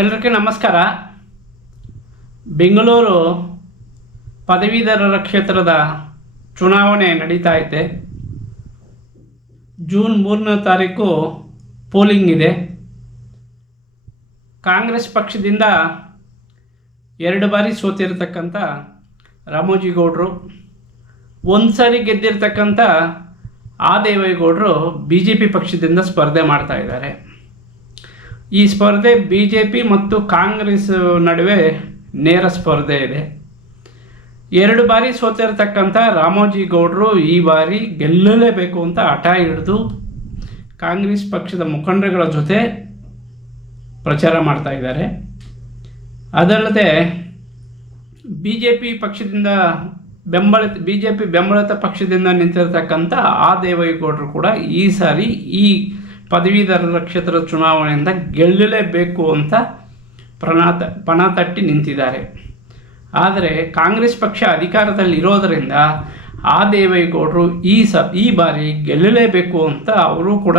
ಎಲ್ರಿಗೂ ನಮಸ್ಕಾರ. ಬೆಂಗಳೂರು ಪದವೀಧರರ ಕ್ಷೇತ್ರದ ಚುನಾವಣೆ ನಡೀತಾ ಐತೆ. ಜೂನ್ ಮೂರನೇ ತಾರೀಕು ಪೋಲಿಂಗ್ ಇದೆ. ಕಾಂಗ್ರೆಸ್ ಪಕ್ಷದಿಂದ ಎರಡು ಬಾರಿ ಸೋತಿರ್ತಕ್ಕಂಥ ರಾಮೋಜಿಗೌಡರು ಒಂದು ಸಾರಿ ಗೆದ್ದಿರ್ತಕ್ಕಂಥ ಆ ದೇವೇಗೌಡರು ಬಿ ಜೆ ಪಿ ಪಕ್ಷದಿಂದ ಸ್ಪರ್ಧೆ ಮಾಡ್ತಾ ಇದ್ದಾರೆ. ಈ ಸ್ಪರ್ಧೆ ಬಿ ಜೆ ಪಿ ಮತ್ತು ಕಾಂಗ್ರೆಸ್ ನಡುವೆ ನೇರ ಸ್ಪರ್ಧೆ ಇದೆ. ಎರಡು ಬಾರಿ ಸೋತಿರ್ತಕ್ಕಂಥ ರಾಮೋಜಿ ಗೌಡರು ಈ ಬಾರಿ ಗೆಲ್ಲಲೇಬೇಕು ಅಂತ ಹಠ ಹಿಡಿದು ಕಾಂಗ್ರೆಸ್ ಪಕ್ಷದ ಮುಖಂಡರುಗಳ ಜೊತೆ ಪ್ರಚಾರ ಮಾಡ್ತಾ ಇದ್ದಾರೆ. ಅದಲ್ಲದೆ ಬಿ ಜೆ ಪಿ ಪಕ್ಷದಿಂದ ಬೆಂಬಲಿತ ಬಿ ಜೆ ಪಿ ಬೆಂಬಲಿತ ಪಕ್ಷದಿಂದ ನಿಂತಿರತಕ್ಕಂಥ ಆ ದೇವೇಗೌಡರು ಕೂಡ ಈ ಸಾರಿ ಈ ಪದವೀಧರರ ಕ್ಷೇತ್ರದ ಚುನಾವಣೆಯಿಂದ ಗೆಲ್ಲಲೇಬೇಕು ಅಂತ ಪ್ರಣಾತ, ಪಣ ತಟ್ಟಿ ನಿಂತಿದ್ದಾರೆ. ಆದರೆ ಕಾಂಗ್ರೆಸ್ ಪಕ್ಷ ಅಧಿಕಾರದಲ್ಲಿ ಇರೋದರಿಂದ ಆ ದೇವೇಗೌಡರು ಈ ಸ, ಈ ಬಾರಿ ಗೆಲ್ಲಲೇಬೇಕು ಅಂತ ಅವರು ಕೂಡ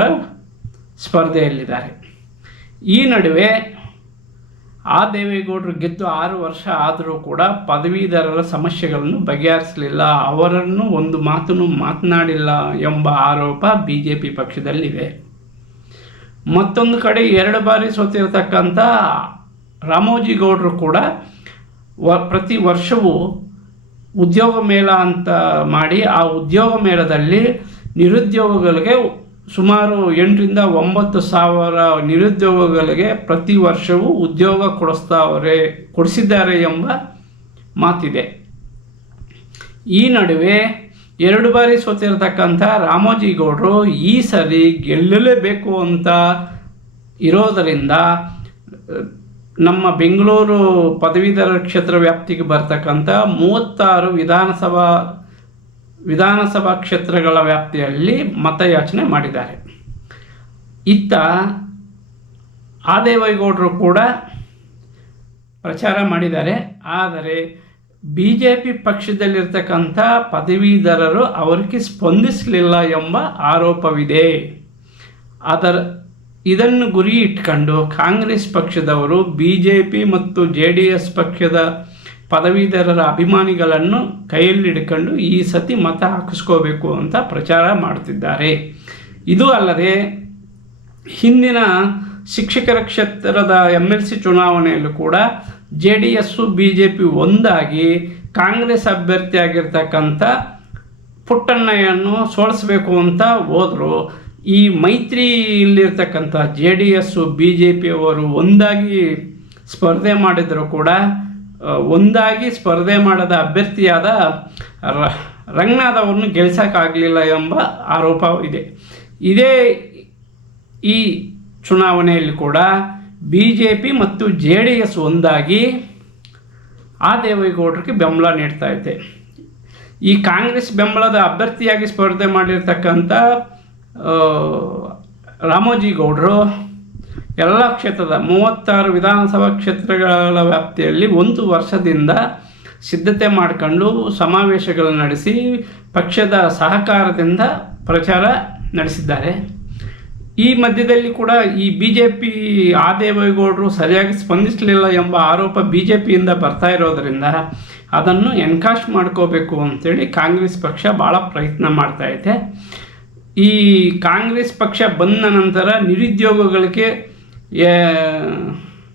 ಸ್ಪರ್ಧೆಯಲ್ಲಿದ್ದಾರೆ. ಈ ನಡುವೆ ಆ ದೇವೇಗೌಡರು ಗೆದ್ದು ಆರು ವರ್ಷ ಆದರೂ ಕೂಡ ಪದವೀಧರರ ಸಮಸ್ಯೆಗಳನ್ನು ಬಗೆಹರಿಸಲಿಲ್ಲ. ಅವರನ್ನು ಒಂದು ಮಾತನ್ನು ಮಾತನಾಡಿಲ್ಲ ಎಂಬ ಆರೋಪ ಬಿ ಜೆ ಪಿ ಪಕ್ಷದಲ್ಲಿದೆ. ಮತ್ತೊಂದು ಕಡೆ ಎರಡು ಬಾರಿ ಸೋತಿರತಕ್ಕಂಥ ರಾಮೋಜಿಗೌಡರು ಕೂಡ ವ, ಪ್ರತಿ ವರ್ಷವೂ ಉದ್ಯೋಗ ಮೇಳ ಅಂತ ಮಾಡಿ ಆ ಉದ್ಯೋಗ ಮೇಳದಲ್ಲಿ ನಿರುದ್ಯೋಗಗಳಿಗೆ ಸುಮಾರು ಎಂಟರಿಂದ ಒಂಬತ್ತು ಸಾವಿರ ನಿರುದ್ಯೋಗಗಳಿಗೆ ಪ್ರತಿ ವರ್ಷವೂ ಉದ್ಯೋಗ ಕೊಡಿಸ್ತಾವ್ರೆ, ಕೊಡಿಸಿದ್ದಾರೆ ಎಂಬ ಮಾತಿದೆ. ಈ ನಡುವೆ ಎರಡು ಬಾರಿ ಸೋತಿರ್ತಕ್ಕಂಥ ರಾಮೋಜಿ ಗೌಡರು ಈ ಸರಿ ಗೆಲ್ಲಲೇಬೇಕು ಅಂತ ಇರೋದರಿಂದ, ನಮ್ಮ ಬೆಂಗಳೂರು ಪದವೀಧರ ಕ್ಷೇತ್ರ ವ್ಯಾಪ್ತಿಗೆ ಬರ್ತಕ್ಕಂಥ ಮೂವತ್ತಾರು ವಿಧಾನಸಭಾ ವಿಧಾನಸಭಾ ಕ್ಷೇತ್ರಗಳ ವ್ಯಾಪ್ತಿಯಲ್ಲಿ ಮತಯಾಚನೆ ಮಾಡಿದ್ದಾರೆ. ಇತ್ತ ಆದೇವೇಗೌಡರು ಕೂಡ ಪ್ರಚಾರ ಮಾಡಿದ್ದಾರೆ. ಆದರೆ ಬಿ ಜೆ ಪಿ ಪಕ್ಷದಲ್ಲಿರ್ತಕ್ಕಂಥ ಪದವೀಧರರು ಅವರಿಗೆ ಸ್ಪಂದಿಸಲಿಲ್ಲ ಎಂಬ ಆರೋಪವಿದೆ. ಅದರ, ಇದನ್ನು ಗುರಿ ಇಟ್ಕೊಂಡು ಕಾಂಗ್ರೆಸ್ ಪಕ್ಷದವರು ಬಿ ಜೆ ಪಿ ಮತ್ತು ಜೆ ಡಿ ಎಸ್ ಪಕ್ಷದ ಪದವೀಧರರ ಅಭಿಮಾನಿಗಳನ್ನು ಕೈಯಲ್ಲಿ ಹಿಡ್ಕೊಂಡು ಈ ಸತಿ ಮತ ಹಾಕಿಸ್ಕೋಬೇಕು ಅಂತ ಪ್ರಚಾರ ಮಾಡ್ತಿದ್ದಾರೆ. ಇದು ಅಲ್ಲದೆ, ಹಿಂದಿನ ಶಿಕ್ಷಕರ ಕ್ಷೇತ್ರದ ಎಂ ಎಲ್ ಸಿ ಚುನಾವಣೆಯಲ್ಲೂ ಕೂಡ J D S B J P ಒಂದಾಗಿ ಕಾಂಗ್ರೆಸ್ ಅಭ್ಯರ್ಥಿಯಾಗಿರ್ತಕ್ಕಂಥ ಪುಟ್ಟಣ್ಣಯ್ಯನ್ನು ಸೋಲಿಸಬೇಕು ಅಂತ ಹೋದರು. ಈ ಮೈತ್ರಿಯಲ್ಲಿರ್ತಕ್ಕಂಥ J D S B J ಪಿಯವರು ಒಂದಾಗಿ ಸ್ಪರ್ಧೆ ಮಾಡಿದರೂ ಕೂಡ ಒಂದಾಗಿ ಸ್ಪರ್ಧೆ ಮಾಡದ ಅಭ್ಯರ್ಥಿಯಾದ ರಂಗನಾಥ್ ಅವರನ್ನು ಗೆಲ್ಸೋಕ್ಕಾಗಲಿಲ್ಲ ಎಂಬ ಆರೋಪ ಇದೆ. ಇದೇ ಈ ಚುನಾವಣೆಯಲ್ಲಿ ಕೂಡ ಬಿ ಜೆ ಪಿ ಮತ್ತು ಜೆ ಡಿ ಎಸ್ ಒಂದಾಗಿ ಆ ದೇವೇಗೌಡರಿಗೆ ಬೆಂಬಲ ನೀಡ್ತಾ ಇದೆ. ಈ ಕಾಂಗ್ರೆಸ್ ಬೆಂಬಲದ ಅಭ್ಯರ್ಥಿಯಾಗಿ ಸ್ಪರ್ಧೆ ಮಾಡಿರ್ತಕ್ಕಂಥ ರಾಮೋಜಿ ಗೌಡರು ಎಲ್ಲ ಕ್ಷೇತ್ರದ ಮೂವತ್ತಾರು ವಿಧಾನಸಭಾ ಕ್ಷೇತ್ರಗಳ ವ್ಯಾಪ್ತಿಯಲ್ಲಿ ಒಂದು ವರ್ಷದಿಂದ ಸಿದ್ಧತೆ ಮಾಡಿಕೊಂಡು ಸಮಾವೇಶಗಳನ್ನು ನಡೆಸಿ ಪಕ್ಷದ ಸಹಕಾರದಿಂದ ಪ್ರಚಾರ ನಡೆಸಿದ್ದಾರೆ. ಈ ಮಧ್ಯದಲ್ಲಿ ಕೂಡ ಈ ಬಿ ಜೆ ಪಿ ಆ ಸರಿಯಾಗಿ ಸ್ಪಂದಿಸಲಿಲ್ಲ ಎಂಬ ಆರೋಪ ಬಿ ಜೆ ಪಿಯಿಂದ ಬರ್ತಾ ಇರೋದರಿಂದ ಅದನ್ನು ಎನ್ಕಾಶ್ ಮಾಡ್ಕೋಬೇಕು ಅಂತೇಳಿ ಕಾಂಗ್ರೆಸ್ ಪಕ್ಷ ಭಾಳ ಪ್ರಯತ್ನ ಮಾಡ್ತಾ ಇದೆ. ಈ ಕಾಂಗ್ರೆಸ್ ಪಕ್ಷ ಬಂದ ನಂತರ ನಿರುದ್ಯೋಗಗಳಿಗೆ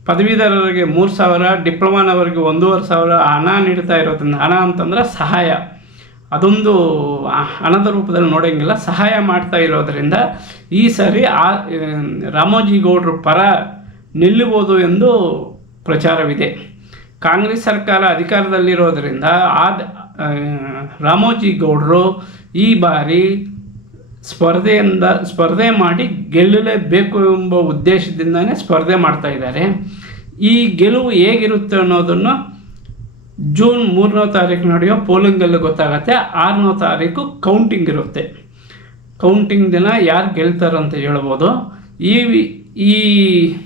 ಪದವೀಧರರಿಗೆ ಮೂರು ಸಾವಿರ, ಡಿಪ್ಲೊಮಾನವರಿಗೆ ಒಂದೂವರೆ ಸಾವಿರ ಹಣ ನೀಡ್ತಾ ಇರೋದ್ರಿಂದ, ಹಣ ಅಂತಂದ್ರೆ ಸಹಾಯ. ಅದೊಂದು ಹಣದ ರೂಪದಲ್ಲಿ ನೋಡೋಂಗಿಲ್ಲ, ಸಹಾಯ ಮಾಡ್ತಾ ಇರೋದರಿಂದ ಈ ಸಾರಿ ಆ ರಾಮೋಜಿ ಗೌಡರು ಪರ ನಿಲ್ಲುವುದು ಎಂದು ಪ್ರಚಾರವಿದೆ. ಕಾಂಗ್ರೆಸ್ ಸರ್ಕಾರ ಅಧಿಕಾರದಲ್ಲಿರೋದರಿಂದ ಆ, ರಾಮೋಜಿ ಗೌಡರು ಈ ಬಾರಿ ಸ್ಪರ್ಧೆಯಿಂದ, ಸ್ಪರ್ಧೆ ಮಾಡಿ ಗೆಲ್ಲಲೇಬೇಕು ಎಂಬ ಉದ್ದೇಶದಿಂದನೇ ಸ್ಪರ್ಧೆ ಮಾಡ್ತಾ ಇದ್ದಾರೆ. ಈ ಗೆಲುವು ಹೇಗಿರುತ್ತೆ ಅನ್ನೋದನ್ನು ಜೂನ್ ಮೂರನೇ ತಾರೀಕು ನಡೆಯೋ ಪೋಲಿಂಗಲ್ಲಿ ಗೊತ್ತಾಗತ್ತೆ. ಆರನೇ ತಾರೀಕು ಕೌಂಟಿಂಗ್ ಇರುತ್ತೆ. ಕೌಂಟಿಂಗ್ ದಿನ ಯಾರು ಗೆಲ್ತಾರಂತ ಹೇಳ್ಬೋದು. ಈ ಈ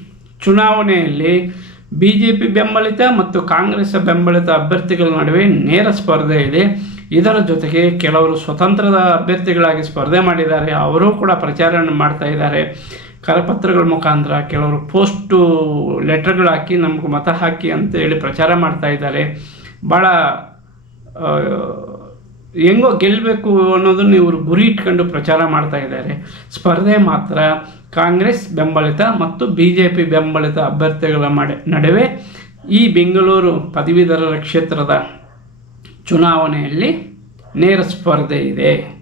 ಚುನಾವಣೆಯಲ್ಲಿ ಬಿ ಜೆ ಪಿ ಬೆಂಬಲಿತ ಮತ್ತು ಕಾಂಗ್ರೆಸ್ ಬೆಂಬಲಿತ ಅಭ್ಯರ್ಥಿಗಳ ನಡುವೆ ನೇರ ಸ್ಪರ್ಧೆ ಇದೆ. ಇದರ ಜೊತೆಗೆ ಕೆಲವರು ಸ್ವತಂತ್ರದ ಅಭ್ಯರ್ಥಿಗಳಾಗಿ ಸ್ಪರ್ಧೆ ಮಾಡಿದ್ದಾರೆ. ಅವರು ಕೂಡ ಪ್ರಚಾರ ಮಾಡ್ತಾ ಇದ್ದಾರೆ. ಕರಪತ್ರಗಳ ಮುಖಾಂತರ ಕೆಲವರು ಪೋಸ್ಟು, ಲೆಟ್ರ್ಗಳು ಹಾಕಿ ನಮ್ಗೆ ಮತ ಹಾಕಿ ಅಂತೇಳಿ ಪ್ರಚಾರ ಮಾಡ್ತಾ ಇದ್ದಾರೆ. ಭಾಳ ಹೆಂಗೋ ಗೆಲ್ಲಬೇಕು ಅನ್ನೋದನ್ನು ಇವರು ಗುರಿ ಇಟ್ಕೊಂಡು ಪ್ರಚಾರ ಮಾಡ್ತಾ ಇದ್ದಾರೆ. ಸ್ಪರ್ಧೆ ಮಾತ್ರ, ಕಾಂಗ್ರೆಸ್ ಬೆಂಬಲಿತ ಮತ್ತು ಬಿ ಜೆ ಪಿ ಬೆಂಬಲಿತ ಅಭ್ಯರ್ಥಿಗಳ ಮಡೆ, ನಡುವೆ ಈ ಬೆಂಗಳೂರು ಪದವೀಧರರ ಕ್ಷೇತ್ರದ ಚುನಾವಣೆಯಲ್ಲಿ ನೇರ ಸ್ಪರ್ಧೆ ಇದೆ.